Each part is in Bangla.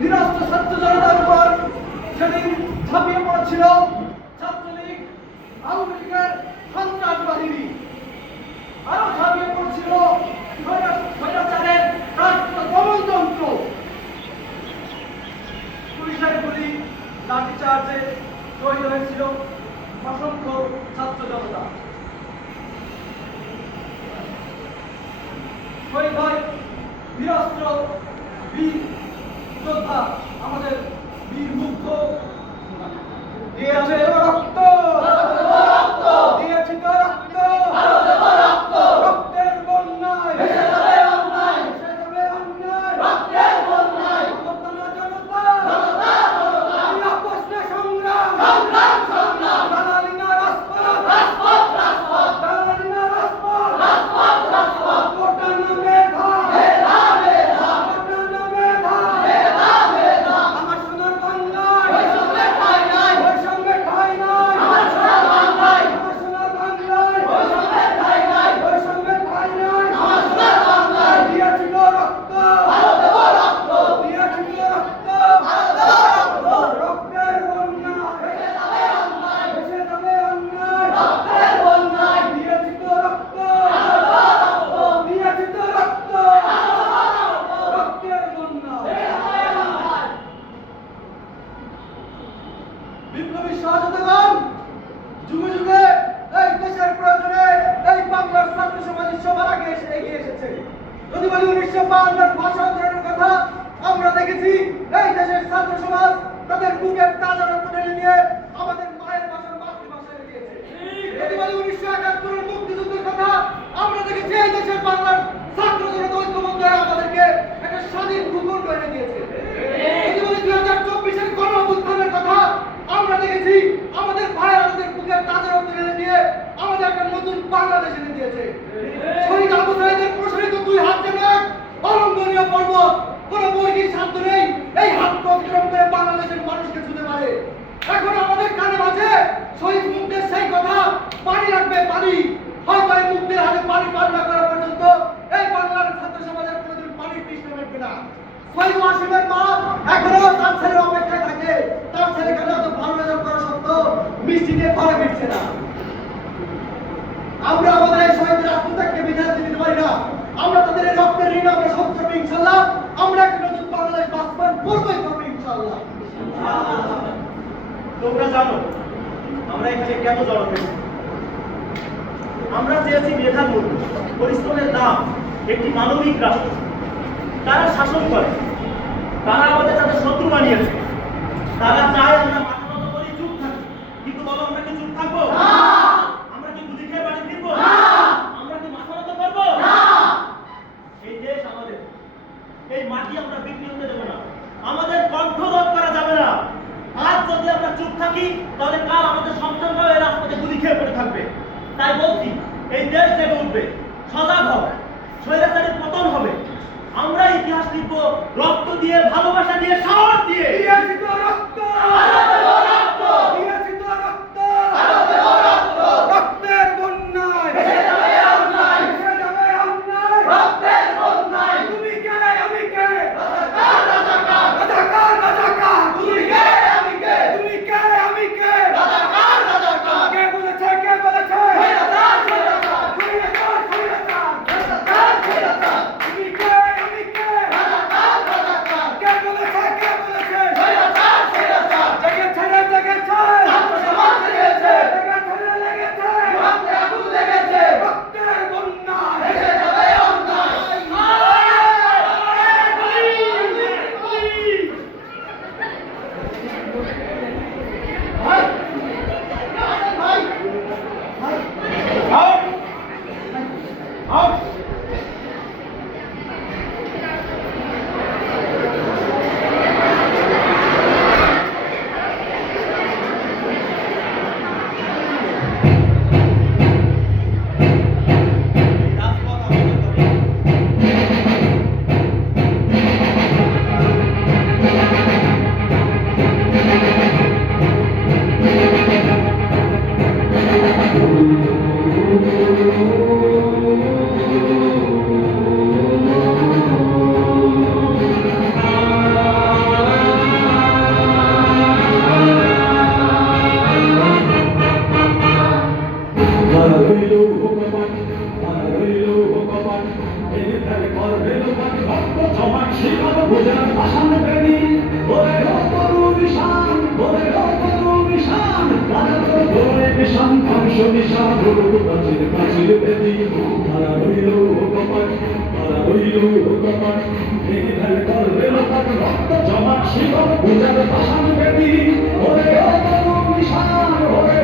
নিরস্ত্র ছাত্র জনতার উপর সেদিন ঝাঁপিয়ে পড়েছিল ছাত্রলীগ, আওয়ামী লীগের সন্ত্রাস বাহিনী। আরও ঝাঁপিয়ে পড়ছিল স্বৈরা- স্বৈরাচারের রাষ্ট্র দমনতন্ত্র পুলিশের গুলি লাঠিচার্জে শহীদ হয়েছিল অসংখ্য ছাত্র জনতা। শহীদ হয় বীরস্ত্র বীর যোদ্ধা আমাদের বীর মুগ্ধ দিয়েছে রক্ত তাদের বুকের তাজা রক্ত টেনে নিয়ে আমাদের মায়ের ভাষার মাতৃভাষায় যদি বলি উনিশশো একাত্তরের মুক্তিযুদ্ধের কথা আমরা দেখেছি, এই দেশের বাংলার ছাত্র জনতা ঐক্যবদ্ধ হয়ে আমাদেরকে একটা স্বাধীন ভূখণ্ড এনে দিয়েছে। বলি দুই হাজার চব্বিশের গণ অভ্যুত্থানের কথা আমরা দেখেছি, আমাদের ভাইয়ের আমাদের বুকের তাজা রক্ত টেনে দিয়ে আমাদের একটা নতুন বাংলাদেশ এনে দিয়েছে শহীদ আবু সাইদের প্রসারিত দুই হাত যেন এক অলঙ্ঘনীয় পর্বত কোন বর্গীর সাধ্য নেই এই হাত অতিক্রম করে বাংলাদেশের মানুষকে ছুতে পারে এখন আমাদের কানে মাঝে শহীদ মুক্তের সেই কথা পানি লাগবে পানি হয়তো এই মুক্তের হাতে পানি পান না করা পর্যন্ত এই বাংলার ছাত্র সমাজের কোনোদিন পানির তৃষ্ণা মেটবে না। শহীদ ওয়াসিমের মা এখনও তার ছেলের অপেক্ষায় থাকে। তার ছেলে কেন এত ভালো রেজাল্ট করা সত্ত্বেও মিষ্টি দিয়ে ঘরে ফিরছে না? আমরা আমাদের এই শহীদের আত্মত্যাগকে বিদায় দিতে পারি না। আমরা তাদের এই রক্তের ঋণ আমরা শোধ করব ইনশাল্লাহ। আমরা একটা নতুন বাংলাদেশ বাস্তবায়ন করবোই করব ইনশাল্লাহ। তোমরা জানো আমরা এখানে কেন জড়ো হয়েছি? আমরা চেয়েছি মেধামূল পরিশ্রমের দাম, একটি মানবিক রাষ্ট্র। তারা শাসন করে, তারা আমাদের তাদের শত্রু বানিয়েছে। তারা চায় আমরা নত করি চুপ থাকি। কিন্তু বলো আমরা কি চুপ থাকব? 好。আসনে সাধু বাজির বাজির বেদি মারা হইল ভাড়া মারা জমা শিবক পূজার পাশান বেদি ওরে ও তরু নিশান ওরে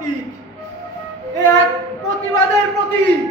প্রতীক। এক প্রতিবাদের প্রতীক।